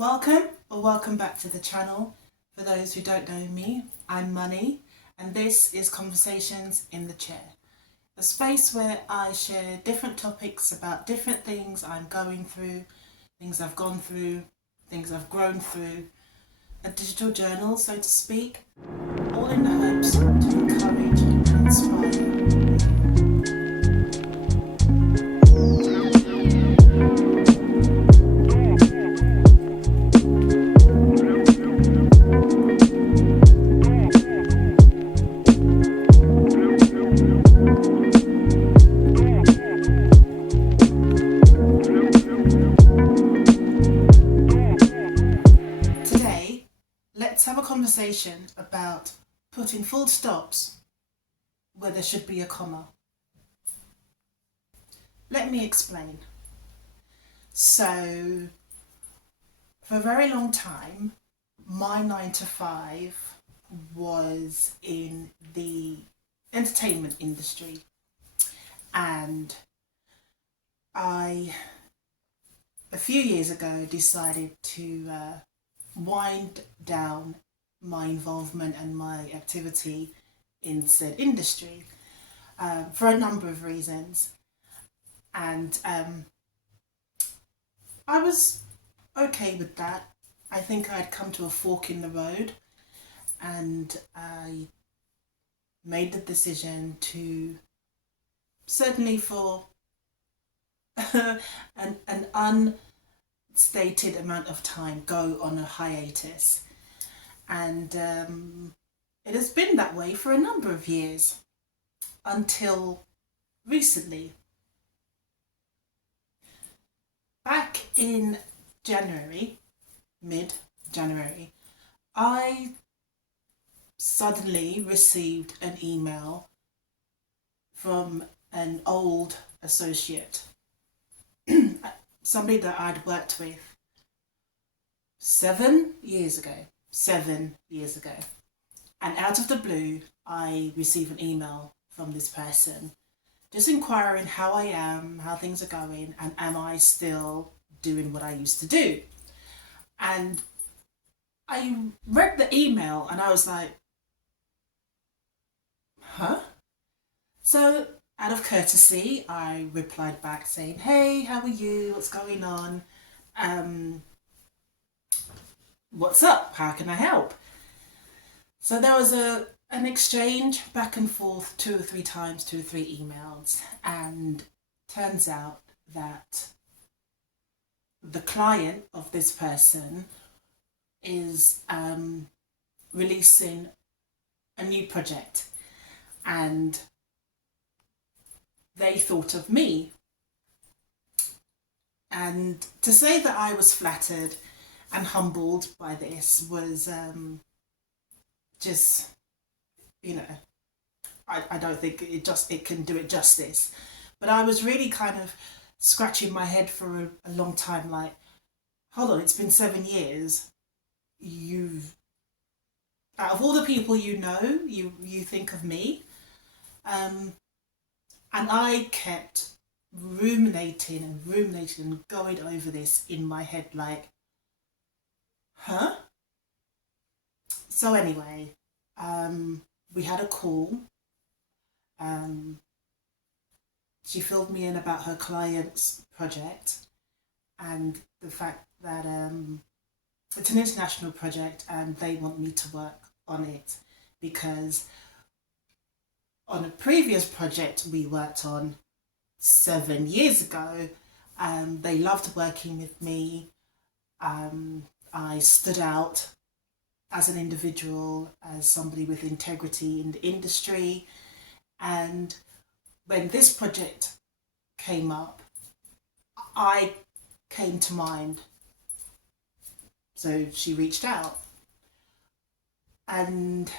Welcome or welcome back to the channel. For those who don't know me, I'm Money and this is Conversations in the Chair, a space where I share different topics about different things I'm going through, things I've gone through, things I've grown through, a digital journal so to speak, all in the hopes to encourage and inspire. Today, let's have a conversation about putting full stops where there should be a comma. Let me explain. So, for a very long time, my 9 to 5 was in the entertainment industry, and I, a few years ago, decided to wind down my involvement and my activity in said industry for a number of reasons. And I was okay with that. I think I'd come to a fork in the road and I made the decision to, certainly for an unstated amount of time, go on a hiatus. And it has been that way for a number of years until recently. Back in January, mid January, I suddenly received an email from an old associate, somebody that I'd worked with 7 years ago. 7 years ago. And out of the blue, I received an email from this person just inquiring how I am, how things are going, and am I still doing what I used to do. And I read the email and I was like, huh? So, out of courtesy, I replied back saying, hey, how are you? What's going on? Um, what's up? How can I help? So there was an exchange back and forth 2 or 3 times, 2 or 3 emails, and turns out that the client of this person is releasing a new project, and they thought of me. And to say that I was flattered and humbled by this was just, you know, I don't think it can do it justice. But I was really kind of scratching my head for a long time, like, hold on, it's been 7 years. You've, out of all the people you know, you think of me. Um, and I kept ruminating and going over this in my head, like, huh? So anyway, we had a call. Um, she filled me in about her client's project and the fact that it's an international project and they want me to work on it because on a previous project we worked on 7 years ago, they loved working with me. I stood out as an individual, as somebody with integrity in the industry. And when this project came up, I came to mind. So she reached out. And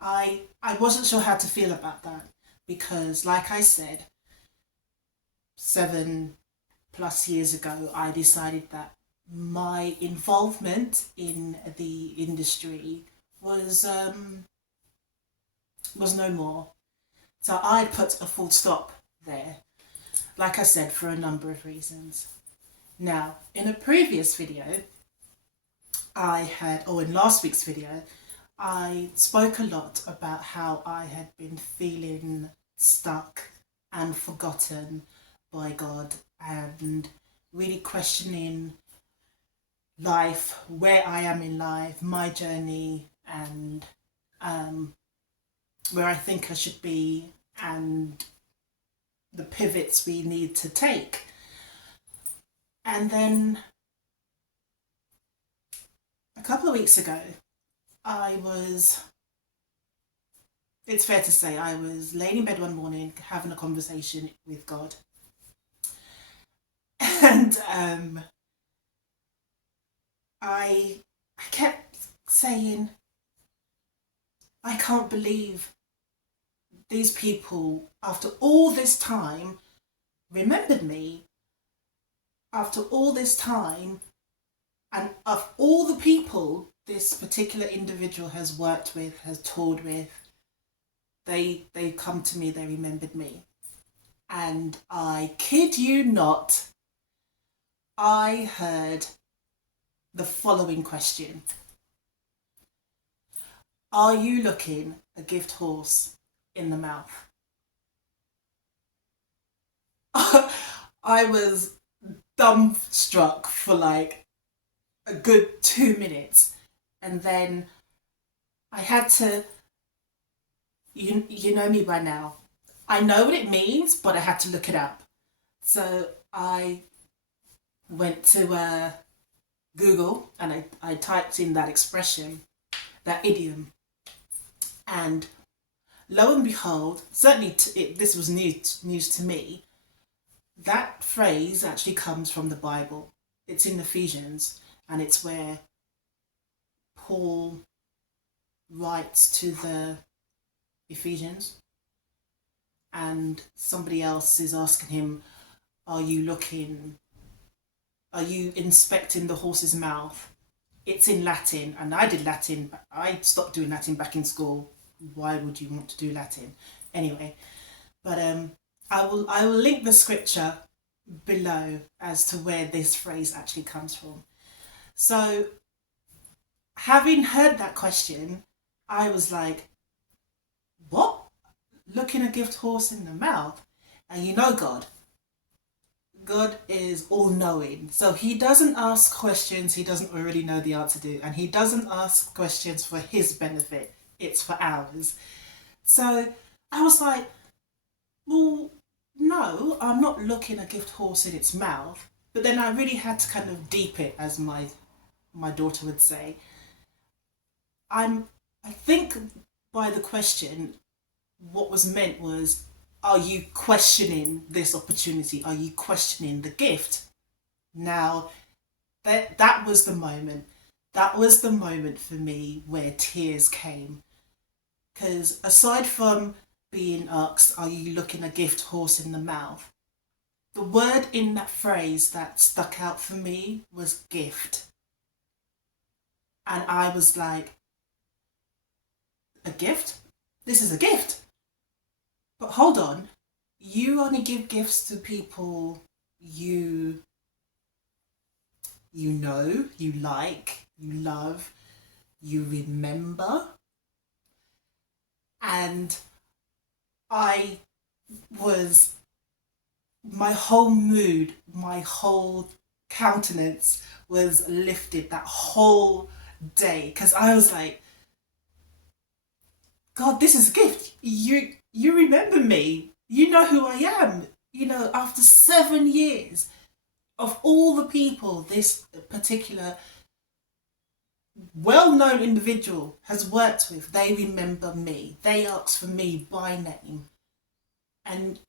I wasn't sure how to feel about that because, like I said, 7+ years ago, I decided that my involvement in the industry was no more. So I put a full stop there, like I said, for a number of reasons. Now, in a previous video, or in last week's video, I spoke a lot about how I had been feeling stuck and forgotten by God and really questioning life, where I am in life, my journey, and where I think I should be, and the pivots we need to take. And then a couple of weeks ago, it's fair to say, I was laying in bed one morning having a conversation with God. And I kept saying, I can't believe these people, after all this time, remembered me. After all this time, and of all the people this particular individual has worked with, has toured with, they come to me, they remembered me. And I kid you not, I heard the following question: are you looking a gift horse in the mouth? I was dumbstruck for like a good 2 minutes, and then I had to, you know me by now, I know what it means, but I had to look it up. So I went to Google and I typed in that expression, that idiom, and lo and behold, certainly this was news to me. That phrase actually comes from the Bible. It's in Ephesians, and it's where Paul writes to the Ephesians, and somebody else is asking him, are you inspecting the horse's mouth? It's in Latin, and I did Latin. I stopped doing Latin back in school. Why would you want to do Latin? Anyway, but I will link the scripture below as to where this phrase actually comes from. So, having heard that question, I was like, what? Looking a gift horse in the mouth? And you know God is all knowing. So he doesn't ask questions he doesn't already know the answer to. And he doesn't ask questions for his benefit, it's for ours. So I was like, well, no, I'm not looking a gift horse in its mouth. But then I really had to kind of deep it, as my daughter would say. I think by the question, what was meant was, are you questioning this opportunity? Are you questioning the gift? Now, that was the moment. That was the moment for me where tears came. Because aside from being asked, are you looking a gift horse in the mouth? The word in that phrase that stuck out for me was gift. And I was like, a gift? This is a gift. But hold on, you only give gifts to people you know, you like, you love, you remember. And I was, my whole mood, my whole countenance was lifted that whole day, because I was like, God, this is a gift. You remember me. You know who I am. You know, after 7 years, of all the people this particular well-known individual has worked with, they remember me. They ask for me by name. And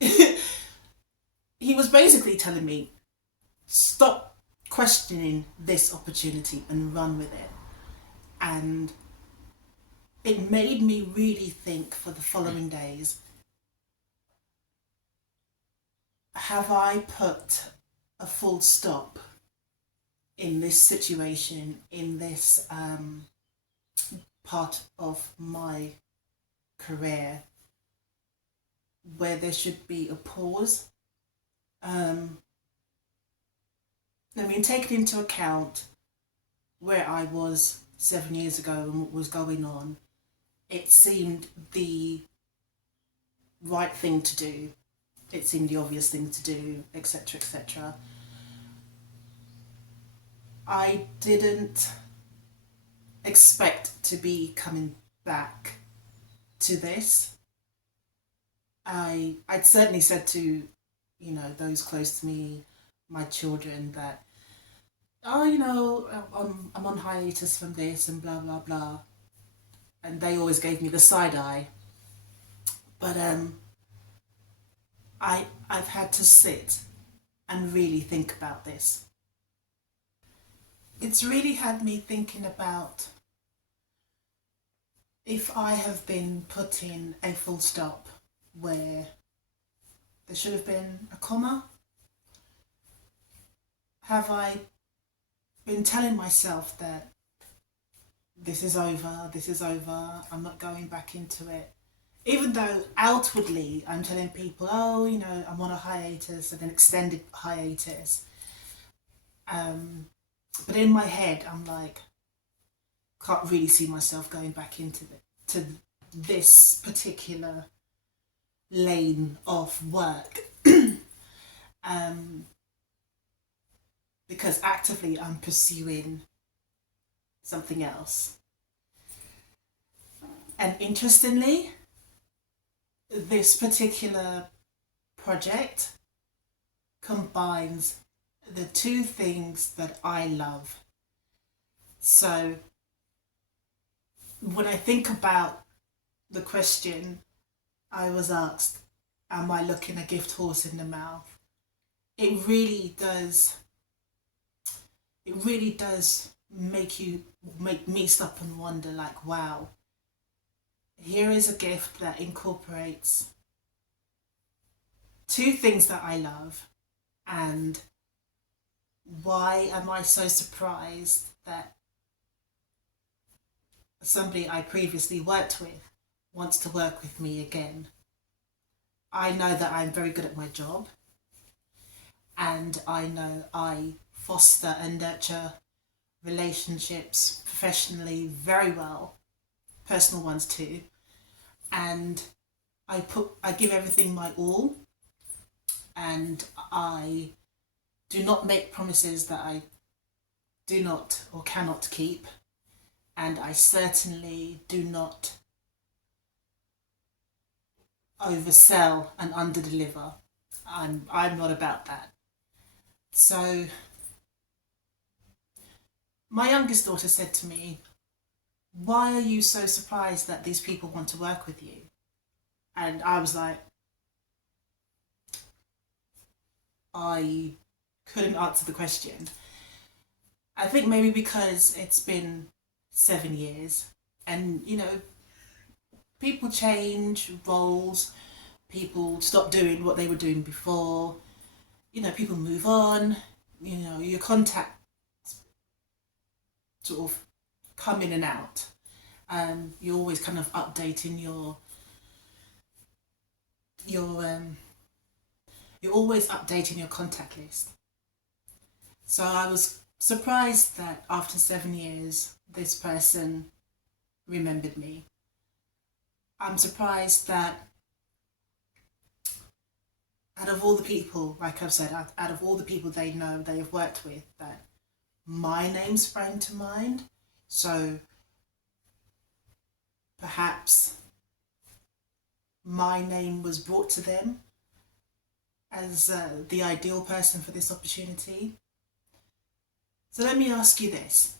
he was basically telling me, stop questioning this opportunity and run with it. And it made me really think for the following days, have I put a full stop in this situation, in this part of my career where there should be a pause? I mean, taking into account where I was 7 years ago and what was going on, it seemed the right thing to do. It seemed the obvious thing to do, etc., etc. I didn't expect to be coming back to this. I'd certainly said to, those close to me, my children, that, oh, I'm on hiatus from this and blah blah blah, and they always gave me the side eye. But I've had to sit and really think about this. It's really had me thinking about if I have been putting a full stop where there should have been a comma. Have I been telling myself that this is over, I'm not going back into it? Even though outwardly I'm telling people, oh, I'm on a hiatus, an extended hiatus. But in my head, I'm like, can't really see myself going back into to this particular lane of work. um, because actively I'm pursuing something else. And interestingly, this particular project combines the two things that I love. So when I think about the question I was asked, am I looking a gift horse in the mouth? It really does make me stop and wonder, like, wow, here is a gift that incorporates two things that I love, and why am I so surprised that somebody I previously worked with wants to work with me again? I know that I'm very good at my job, and I know I foster and nurture relationships professionally very well, personal ones too, and I give everything my all, and I do not make promises that I do not or cannot keep, and I certainly do not oversell and underdeliver. I'm not about that. So my youngest daughter said to me, why are you so surprised that these people want to work with you? And I was like, I couldn't answer the question. I think maybe because it's been 7 years, and people change roles, people stop doing what they were doing before, people move on, your contact sort of come in and out. You're always kind of updating your you're always updating your contact list. So I was surprised that after 7 years, this person remembered me. I'm surprised that out of all the people, like I've said, out of all the people they know, they have worked with, that my name sprang to mind. So perhaps my name was brought to them as the ideal person for this opportunity. So let me ask you this.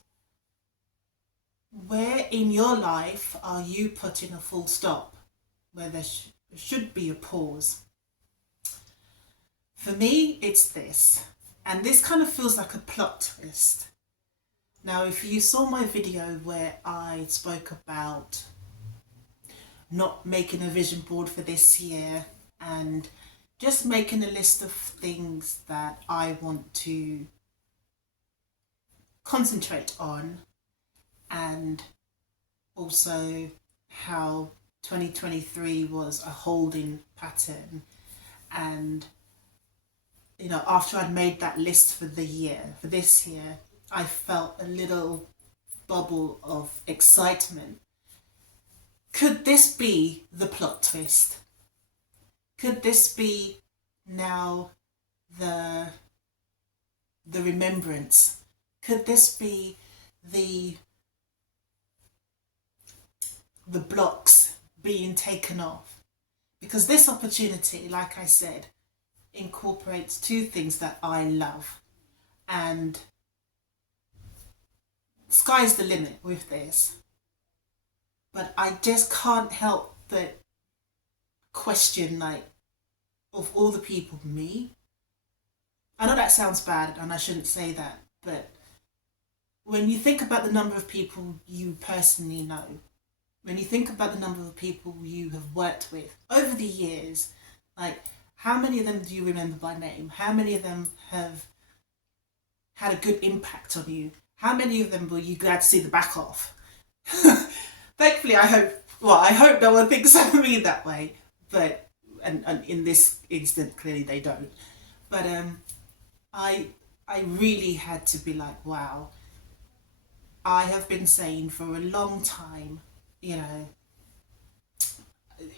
Where in your life are you putting a full stop, where there should be a pause? For me, it's this. And this kind of feels like a plot twist. Now, if you saw my video where I spoke about not making a vision board for this year and just making a list of things that I want to concentrate on, and also how 2023 was a holding pattern, and after I'd made that list for this year, I felt a little bubble of excitement. Could this be the plot twist? Could this be now the remembrance? Could this be the blocks being taken off? Because this opportunity, like I said, incorporates two things that I love, and sky's the limit with this. But I just can't help but question, like, of all the people, me. I know that sounds bad and I shouldn't say that, but when you think about the number of people you personally know, when you think about the number of people you have worked with over the years, like, how many of them do you remember by name? How many of them have had a good impact on you? How many of them were you glad to see the back of? Thankfully, I hope no one thinks of me that way, but, and in this instant, clearly they don't. But I really had to be like, wow, I have been saying for a long time,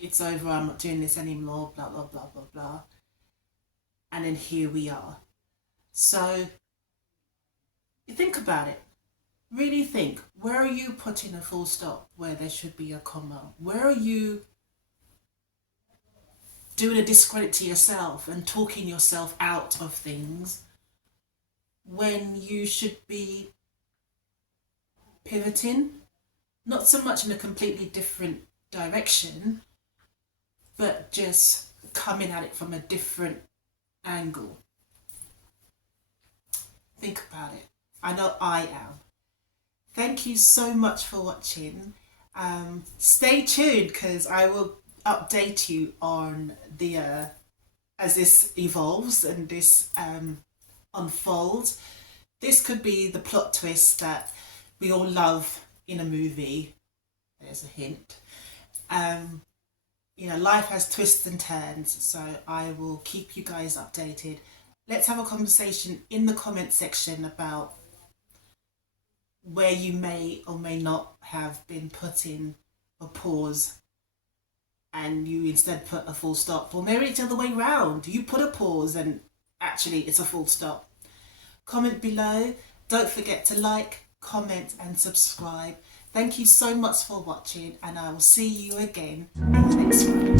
it's over, I'm not doing this anymore, blah, blah, blah, blah, blah. And then here we are. So you think about it. Really think, where are you putting a full stop where there should be a comma? Where are you doing a discredit to yourself and talking yourself out of things when you should be pivoting? Not so much in a completely different direction, but just coming at it from a different angle. Think about it. I know I am. Thank you so much for watching. Stay tuned because I will update you on the as this evolves and this unfolds. This could be the plot twist that we all love in a movie. There's a hint. Life has twists and turns, so I will keep you guys updated. Let's have a conversation in the comment section about where you may or may not have been putting a pause and you instead put a full stop, or maybe it's the other way round. You put a pause and actually it's a full stop. Comment below. Don't forget to like, comment and subscribe. Thank you so much for watching, and I will see you again in the next one.